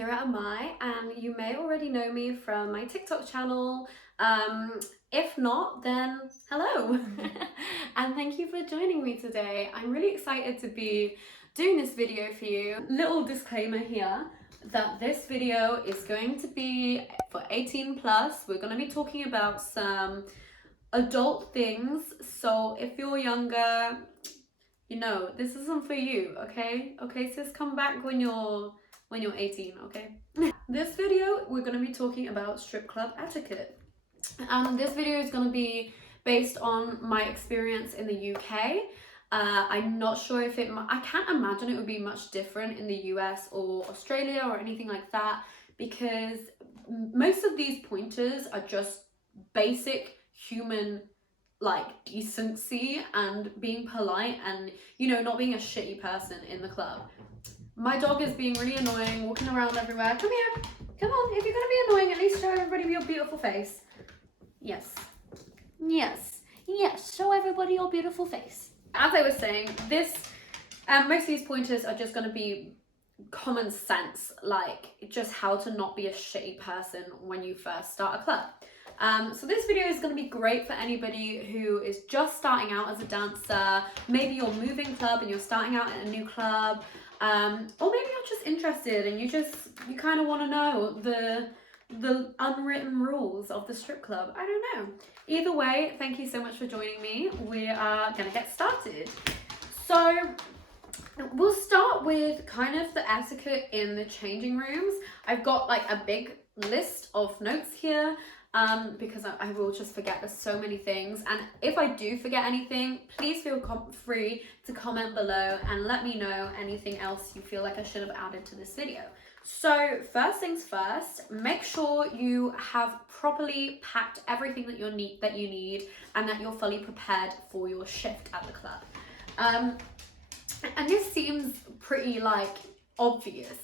Akira Amai, and you may already know me from my TikTok channel. If not, then hello. And thank you for joining me today. I'm really excited to be doing this video for you. Little disclaimer here that this video is going to be for 18 plus. We're going to be talking about some adult things, so if you're younger, you know, this isn't for you, okay? Okay, sis, come back when you're 18, okay? This video, we're going to be talking about strip club etiquette. This video is going to be based on my experience in the UK. I'm not sure if I can't imagine it would be much different in the US or Australia or anything like that, because most of these pointers are just basic human decency and being polite and, you know, not being a shitty person in the club. My dog is being really annoying, walking around everywhere. Come here, come on. If you're gonna be annoying, at least show everybody your beautiful face. Yes, yes, yes, show everybody your beautiful face. As I was saying, most of these pointers are just gonna be common sense, like just how to not be a shitty person when you first start a club. So this video is going to be great for anybody who is just starting out as a dancer. Maybe you're moving club and you're starting out in a new club, or maybe you're just interested and you kind of want to know the unwritten rules of the strip club. I don't know. Either way, thank you so much for joining me. We are going to get started. So we'll start with kind of the etiquette in the changing rooms. I've got like a big list of notes here. Because I will just forget. There's so many things, and if I do forget anything, please feel free to comment below and let me know anything else you feel like I should have added to this video. So first things first, make sure you have properly packed everything that you need and that you're fully prepared for your shift at the club. And this seems pretty obvious,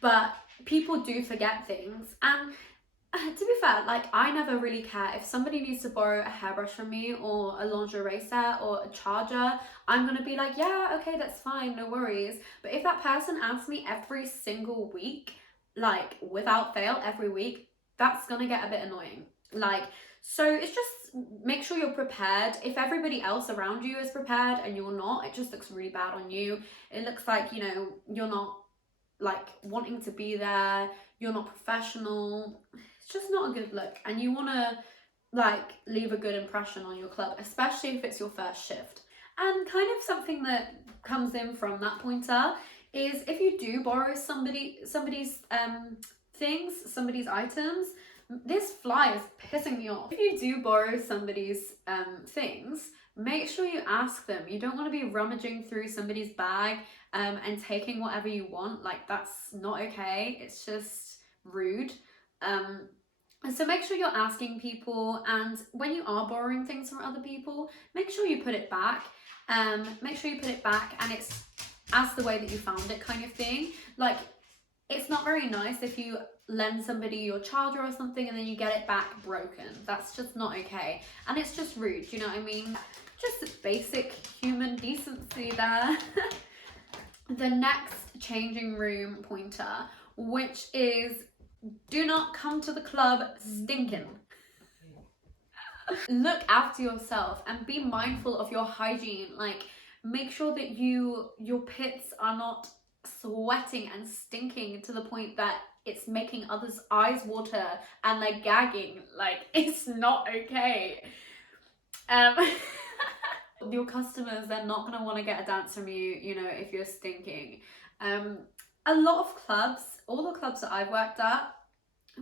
but people do forget things. And to be fair, I never really care if somebody needs to borrow a hairbrush from me or a lingerie set or a charger. I'm gonna be like, yeah, okay, that's fine, no worries. But if that person asks me every single week, without fail every week, that's gonna get a bit annoying. So it's just make sure you're prepared. If everybody else around you is prepared and you're not, it just looks really bad on you. It looks like, you know, you're not wanting to be there, you're not professional. It's just not a good look, and you want to leave a good impression on your club, especially if it's your first shift. And kind of something that comes in from that pointer is if you do borrow somebody's things, somebody's items. This fly is pissing me off. If you do borrow somebody's things, make sure you ask them. You don't want to be rummaging through somebody's bag and taking whatever you want. That's not okay. It's just rude. So make sure you're asking people, and when you are borrowing things from other people, make sure you put it back. Make sure you put it back and it's as the way that you found it, kind of thing. It's not very nice if you lend somebody your charger or something and then you get it back broken. That's just not okay, and it's just rude, you know what I mean? Just basic human decency there. The next changing room pointer, which is do not come to the club stinking. Look after yourself and be mindful of your hygiene. Make sure that your pits are not sweating and stinking to the point that it's making others' eyes water and gagging. It's not okay. Your customers, they're not going to want to get a dance from you, you know, if you're stinking. A lot of clubs, all the clubs that I've worked at,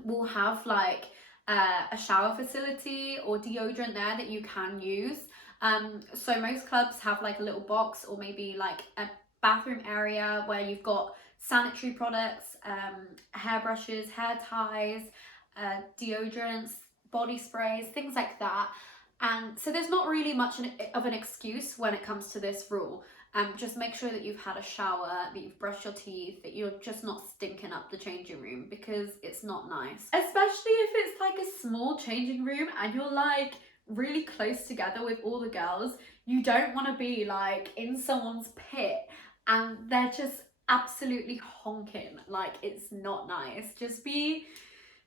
will have a shower facility or deodorant there that you can use. So most clubs have a little box or maybe a bathroom area where you've got sanitary products, hairbrushes, hair ties, deodorants, body sprays, things like that. And so there's not really much of an excuse when it comes to this rule. Just make sure that you've had a shower, that you've brushed your teeth, that you're just not stinking up the changing room, because it's not nice. Especially if it's a small changing room and you're really close together with all the girls. You don't want to be in someone's pit and they're just absolutely honking. Like, it's not nice. Just be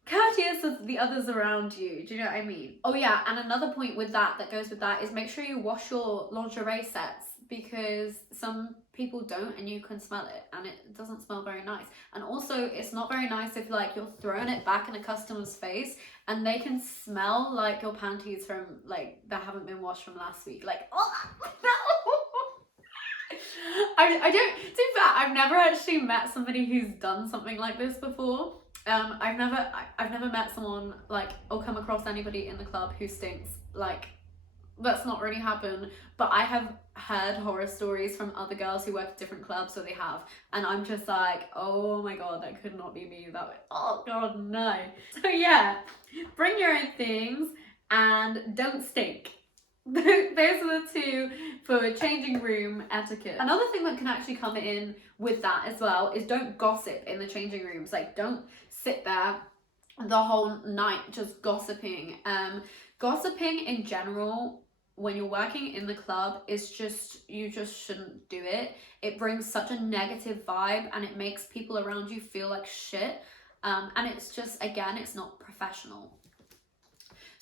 courteous of the others around you. Do you know what I mean? Oh yeah, and another point with that goes with that is make sure you wash your lingerie sets, because some people don't and you can smell it and it doesn't smell very nice. And also it's not very nice if like you're throwing it back in a customer's face and they can smell like your panties from like that haven't been washed from last week. Like, oh no. I don't, to be fair, I've never actually met somebody who's done something like this before. I've never met someone like, or come across anybody in the club who stinks. Like, that's not really happened, but I have heard horror stories from other girls who work at different clubs where they have, and I'm just like, oh my god, that could not be me. That way, oh god, no. So yeah, bring your own things and don't stink. Those are the two for changing room etiquette. Another thing that can actually come in with that as well is don't gossip in the changing rooms. Like, don't sit there the whole night just gossiping. Gossiping in general when you're working in the club is just, you just shouldn't do it. It brings such a negative vibe and it makes people around you feel like shit. And it's just, again, it's not professional.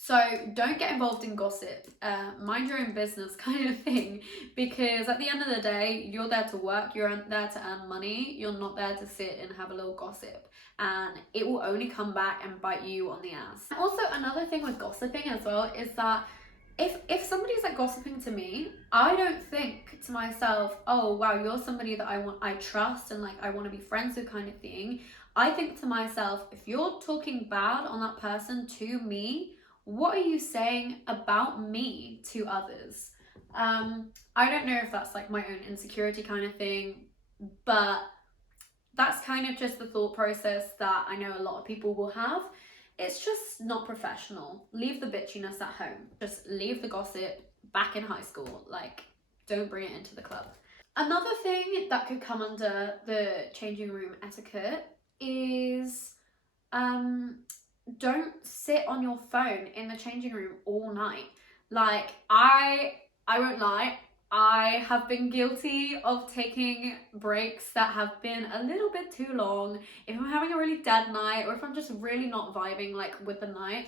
So don't get involved in gossip, mind your own business kind of thing, because at the end of the day, you're there to work, you're there to earn money, you're not there to sit and have a little gossip, and it will only come back and bite you on the ass. Also, another thing with gossiping as well is that if somebody's like gossiping to me, I don't think to myself, oh wow, you're somebody that I trust and like I want to be friends with kind of thing. I think to myself, if you're talking bad on that person to me, what are you saying about me to others? I don't know if that's like my own insecurity kind of thing, but that's kind of just the thought process that I know a lot of people will have. It's just not professional. Leave the bitchiness at home. Just leave the gossip back in high school. Like, don't bring it into the club. Another thing that could come under the changing room etiquette is don't sit on your phone in the changing room all night. Like, I won't lie, I have been guilty of taking breaks that have been a little bit too long. If I'm having a really dead night, or if I'm just really not vibing like with the night,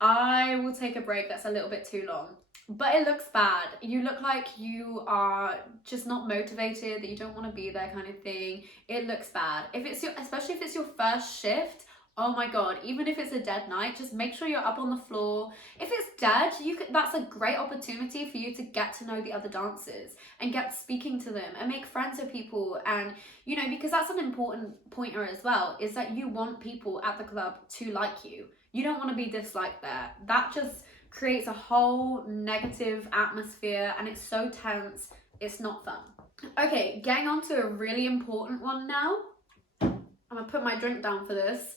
I will take a break that's a little bit too long. But it looks bad. You look like you are just not motivated, that you don't want to be there kind of thing. It looks bad. If it's your, especially if it's your first shift, oh my god, even if it's a dead night, just make sure you're up on the floor. If it's dead, that's a great opportunity for you to get to know the other dancers and get speaking to them and make friends with people. And, you know, because that's an important pointer as well, is that you want people at the club to like you. You don't want to be disliked there. That just creates a whole negative atmosphere and it's so tense, it's not fun. Okay, getting on to a really important one now. I'm gonna put my drink down for this.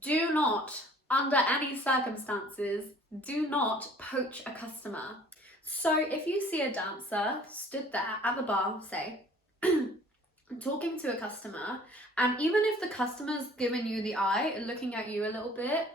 Do not, under any circumstances, do not poach a customer. So if you see a dancer stood there at the bar, say, talking to a customer, and even if the customer's giving you the eye and looking at you a little bit,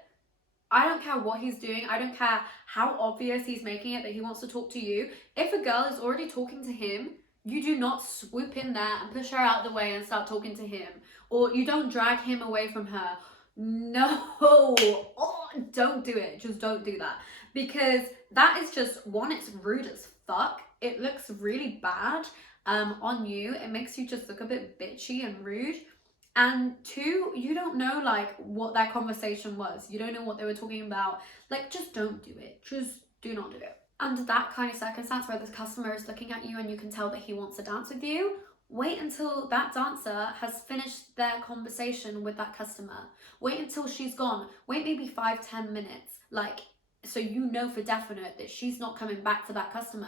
I don't care what he's doing, I don't care how obvious he's making it that he wants to talk to you. If a girl is already talking to him, you do not swoop in there and push her out of the way and start talking to him. Or you don't drag him away from her. No, oh, don't do it. Just don't do that, because that is just, one, it's rude as fuck. It looks really bad on you. It makes you just look a bit bitchy and rude. And two, you don't know like what that conversation was. You don't know what they were talking about. Like, just don't do it. Just do not do it. Under that kind of circumstance where the customer is looking at you and you can tell that he wants to dance with you, wait until that dancer has finished their conversation with that customer. Wait until she's gone. Wait maybe 5-10 minutes, like, so you know for definite that she's not coming back for that customer.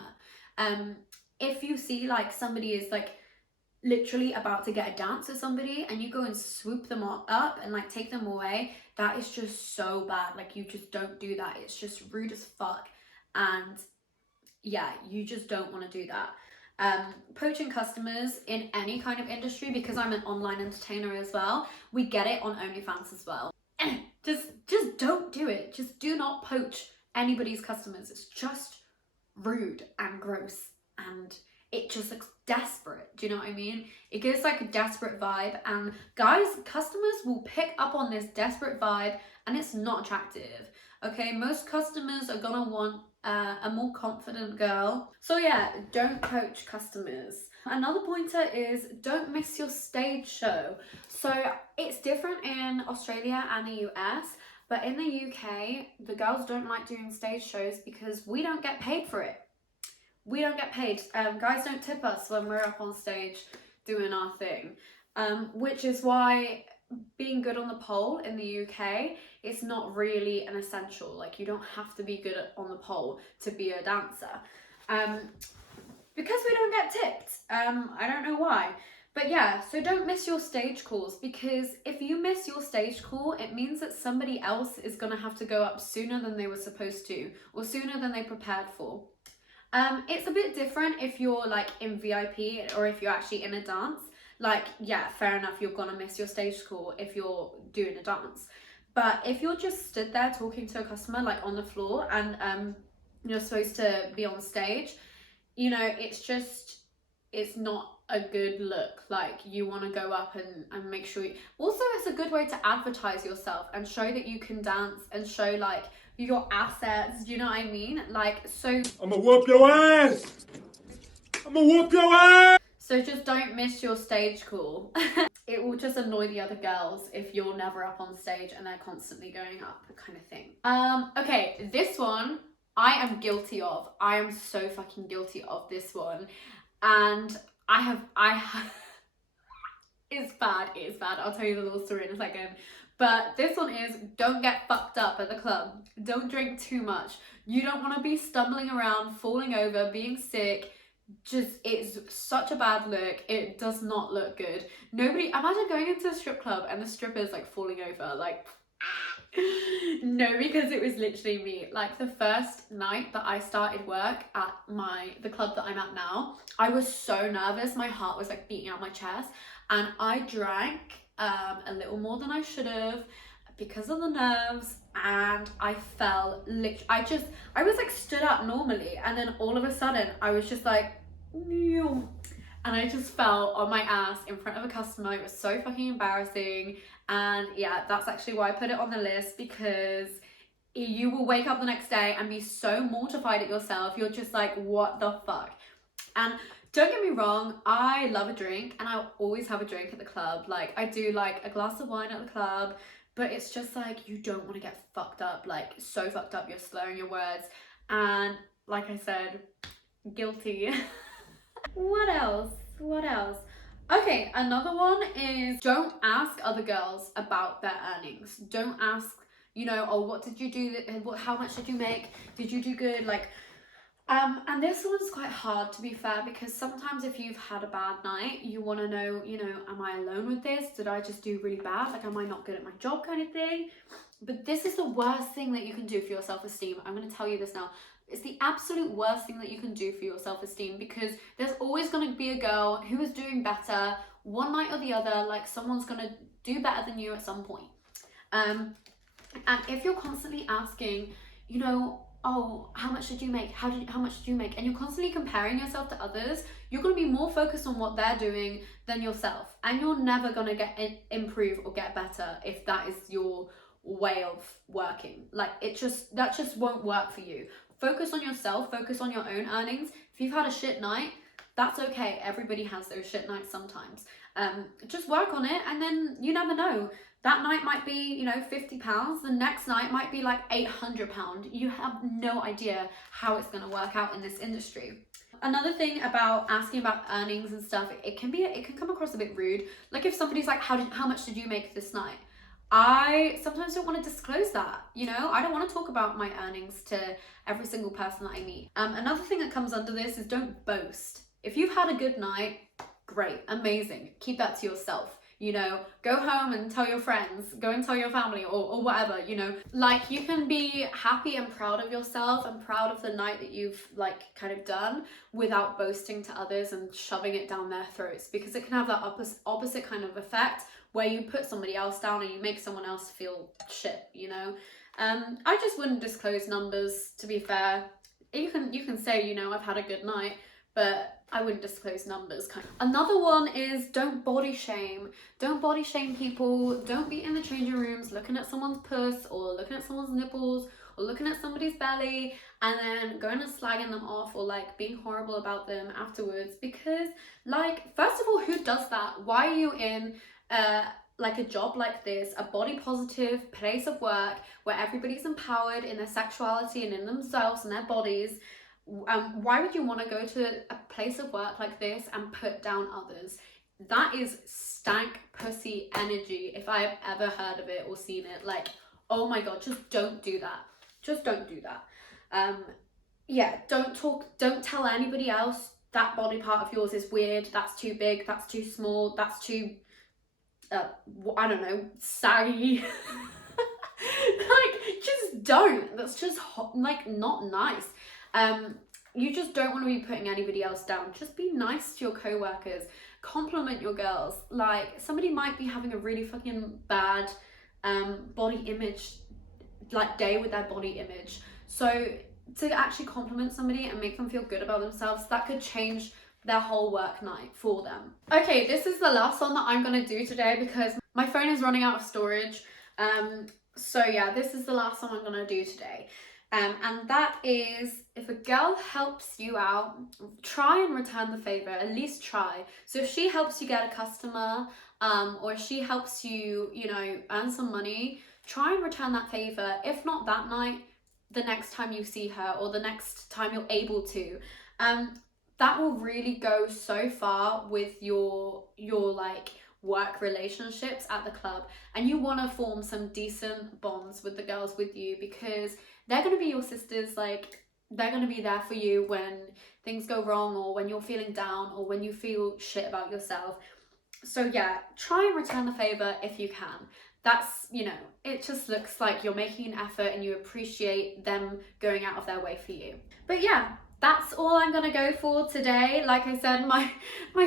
If you see like somebody is like literally about to get a dance with somebody and you go and swoop them up and like take them away, that is just so bad. Like, you just don't do that. It's just rude as fuck. And yeah, you just don't want to do that. Poaching customers in any kind of industry, because I'm an online entertainer as well, we get it on OnlyFans as well. Just don't do it. Just do not poach anybody's customers. It's just rude and gross, and it just looks desperate. Do you know what I mean? It gives like a desperate vibe, and guys, customers will pick up on this desperate vibe, and it's not attractive. Okay, most customers are gonna want a more confident girl. So yeah, don't coach customers. Another pointer is don't miss your stage show. So it's different in Australia and the US, but in the UK, the girls don't like doing stage shows because we don't get paid for it. We don't get paid. Guys don't tip us when we're up on stage doing our thing, which is why being good on the pole in the UK is not really an essential. Like, you don't have to be good on the pole to be a dancer, because we don't get tipped. I don't know why. But yeah, so don't miss your stage calls, because if you miss your stage call, it means that somebody else is gonna have to go up sooner than they were supposed to, or sooner than they prepared for. It's a bit different if you're like in VIP or if you're actually in a dance. Like, yeah, fair enough, you're gonna miss your stage call if you're doing a dance. But if you're just stood there talking to a customer, like on the floor, and you're supposed to be on stage, you know, it's not a good look. Like, you want to go up and make sure you... Also, it's a good way to advertise yourself and show that you can dance and show like your assets. Do you know what I mean? Like, so I'ma whoop your ass! I'ma whoop your ass! So just don't miss your stage call. It will just annoy the other girls if you're never up on stage and they're constantly going up, kind of thing. Okay, this one I am guilty of. I am so fucking guilty of this one. And I have it's bad, I'll tell you the little story in a second. But this one is, don't get fucked up at the club. Don't drink too much. You don't want to be stumbling around, falling over, being sick. Just, it's such a bad look. It does not look good. Nobody, imagine going into a strip club and the stripper's like falling over, like no, because it was literally me. Like, the first night that I started work at the club that I'm at now, I was so nervous. My heart was like beating out my chest, and I drank a little more than I should have because of the nerves, and I fell. I was like stood up normally, and then all of a sudden I was just like, and I just fell on my ass in front of a customer. It was so fucking embarrassing. And yeah, that's actually why I put it on the list, because you will wake up the next day and be so mortified at yourself. You're just like, what the fuck? And don't get me wrong, I love a drink, and I'll always have a drink at the club. Like, I do like a glass of wine at the club, but it's just like, you don't want to get fucked up, like so fucked up you're slurring your words. And like I said, guilty. What else? Okay, another one is, don't ask other girls about their earnings. Don't ask, you know, oh, what did you do? How much did you make? Did you do good? Like, and this one's quite hard, to be fair, because sometimes if you've had a bad night, you want to know, you know, am I alone with this? Did I just do really bad? Like, am I not good at my job, kind of thing? But this is the worst thing that you can do for your self-esteem. I'm going to tell you this now. It's the absolute worst thing that you can do for your self-esteem, because there's always going to be a girl who is doing better one night or the other. Like, someone's going to do better than you at some point. And if you're constantly asking, you know, oh, how much did you make? How much did you make? And you're constantly comparing yourself to others, you're going to be more focused on what they're doing than yourself. And you're never going to improve or get better if that is your way of working. Like, that just won't work for you. Focus on yourself, focus on your own earnings. If you've had a shit night, that's okay. Everybody has those shit nights sometimes. Just work on it, and then you never know. That night might be, you know, £50. The next night might be like £800. You have no idea how it's going to work out in this industry. Another thing about asking about earnings and stuff, it can come across a bit rude. Like, if somebody's like, how much did you make this night? I sometimes don't want to disclose that, you know? I don't want to talk about my earnings to every single person that I meet. Another thing that comes under this is, don't boast. If you've had a good night, great, amazing. Keep that to yourself. You know, go home and tell your friends, go and tell your family, or whatever, you know. Like, you can be happy and proud of yourself and proud of the night that you've like kind of done, without boasting to others and shoving it down their throats, because it can have that opposite kind of effect, where you put somebody else down and you make someone else feel shit, you know. I just wouldn't disclose numbers, to be fair. You can say, you know, I've had a good night, but I wouldn't disclose numbers. Another one is don't body shame. Don't body shame people. Don't be in the changing rooms looking at someone's puss or looking at someone's nipples or looking at somebody's belly and then going and slagging them off or like being horrible about them afterwards, because like, first of all, who does that? Why are you in like a job like this, a body positive place of work where everybody's empowered in their sexuality and in themselves and their bodies? Why would you want to go to a place of work like this and put down others? That is stank pussy energy if I have ever heard of it or seen it. Like, oh my god, just don't do that. Just don't do that. Yeah, don't tell anybody else that body part of yours is weird, that's too big, that's too small, that's too I don't know, saggy. Like, just don't. That's just like not nice. You just don't want to be putting anybody else down. Just be nice to your co-workers. Compliment your girls. Like, somebody might be having a really fucking bad body image, like, day with their body image. So to actually compliment somebody and make them feel good about themselves, that could change their whole work night for them. Okay, this is the last one that I'm gonna do today because my phone is running out of storage. So yeah, this is the last one I'm gonna do today. And that is, if a girl helps you out, try and return the favor, at least try. So if she helps you get a customer, or if she helps you, you know, earn some money, try and return that favor. If not that night, the next time you see her or the next time you're able to. That will really go so far with your like work relationships at the club, and you want to form some decent bonds with the girls with you, because they're going to be your sisters. Like, they're going to be there for you when things go wrong or when you're feeling down or when you feel shit about yourself. So yeah, try and return the favor if you can. That's, you know, it just looks like you're making an effort and you appreciate them going out of their way for you. But yeah, that's all I'm gonna go for today. Like I said, my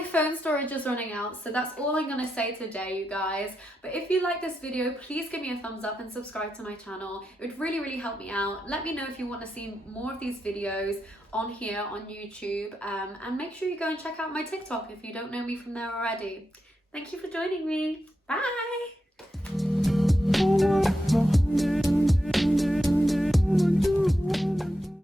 phone storage is running out, so that's all I'm gonna say today, you guys. But if you like this video, please give me a thumbs up and subscribe to my channel. It would really, really help me out. Let me know if you want to see more of these videos on here on YouTube, and make sure you go and check out my TikTok if you don't know me from there already. Thank you for joining me. Bye!